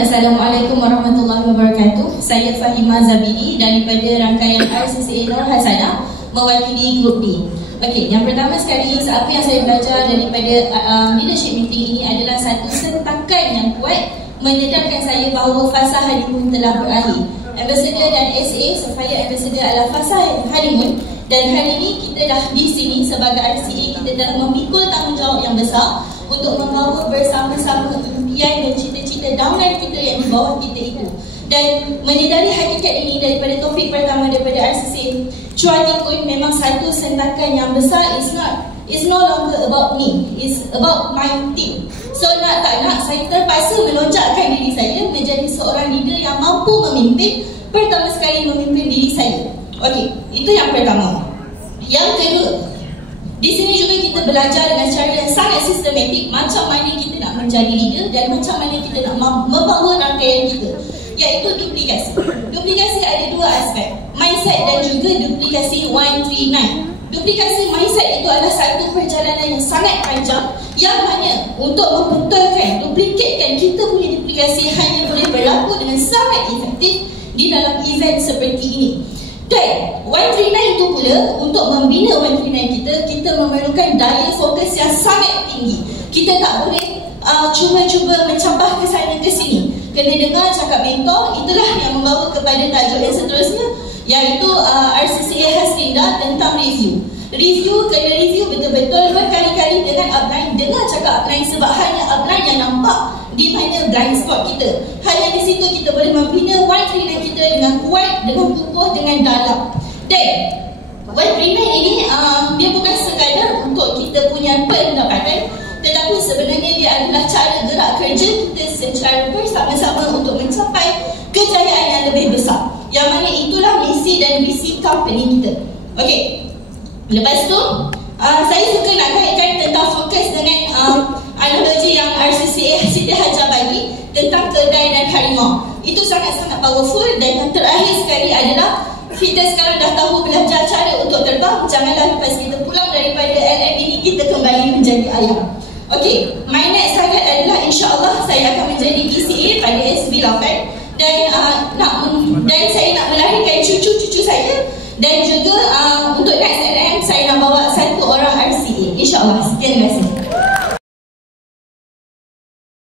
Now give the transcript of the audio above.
Assalamualaikum warahmatullahi wabarakatuh. Saya Fahimah Zabidi daripada rangkaian RCCA Nur Hasanah mewakili Grup D. Okey, yang pertama sekali, apa yang saya belajar daripada leadership meeting ini adalah satu sentakan yang kuat menyedarkan saya bahawa fasa honeymoon telah berakhir. Ambassador dan SA, supaya ambassador adalah fasa honeymoon, dan hari ini kita dah di sini sebagai RCA, kita dah memikul tanggungjawab yang besar untuk membawa bersama-sama impian dan cita-cita downline kita yang di bawah kita itu. Dan menyedari hakikat ini daripada topik pertama daripada RCCA, Chua Tin Kun memang satu sentakan yang besar. It's no longer about me, it's about my team. So nak tak nak, saya terpaksa melonjakkan diri saya menjadi seorang leader yang mampu memimpin. Pertama sekali memimpin diri saya. Okey, itu yang pertama. Yang kedua, di sini juga kita belajar dengan cara yang sangat sistematik macam mana kita nak menjadi leader dan macam mana kita nak membawa rangkaian kita, iaitu duplikasi. Duplikasi ada dua aspek, mindset dan juga duplikasi 139. Duplikasi mindset itu adalah satu perjalanan yang sangat panjang, yang mana untuk membetulkan, duplikatkan kita punya duplikasi hanya boleh berlaku dengan sangat efektif di dalam event seperti ini. Dan 139 itu pula, untuk membina 139 kita memerlukan daya fokus yang sangat tinggi. Kita tak boleh cuba-cuba mencampah ke sana ke sini. Kena dengar cakap mentor, itulah yang membawa kepada tajuk yang seterusnya, iaitu RCCA Haslinda tentang review. Kena review betul-betul berkali-kali dengan upline. Dengar cakap upline, sebab hanya upline yang nampak di mana blind spot kita. Hanya di situ kita boleh membina 139 kita dengan kuat, dengan kukuh, dengan dalam. Dan 139 ini dia bukan sekadar untuk kita punya pendapatan, tetapi sebenarnya dia adalah cara gerak kerja kita secara bersama-sama untuk mencapai kejayaan yang lebih besar, yang mana itulah misi dan visi company kita. Okey, lepas tu saya suka nak kaitkan tentang fokus dengan analogi yang RCCA Siti Hajar bagi tentang kedai dan harimau. Itu sangat-sangat powerful. Dan yang terakhir sekali adalah, kita sekarang dah tahu belajar cara untuk terbang. Janganlah lepas kita pulang daripada LM ini kita kembali menjadi ayam. Okey, my next target adalah insya-Allah saya akan menjadi ECA pada SB8, dan saya nak melahirkan cucu-cucu saya, dan juga untuk next LM saya nak bawa satu orang RCA, insya-Allah. Sekian, guys.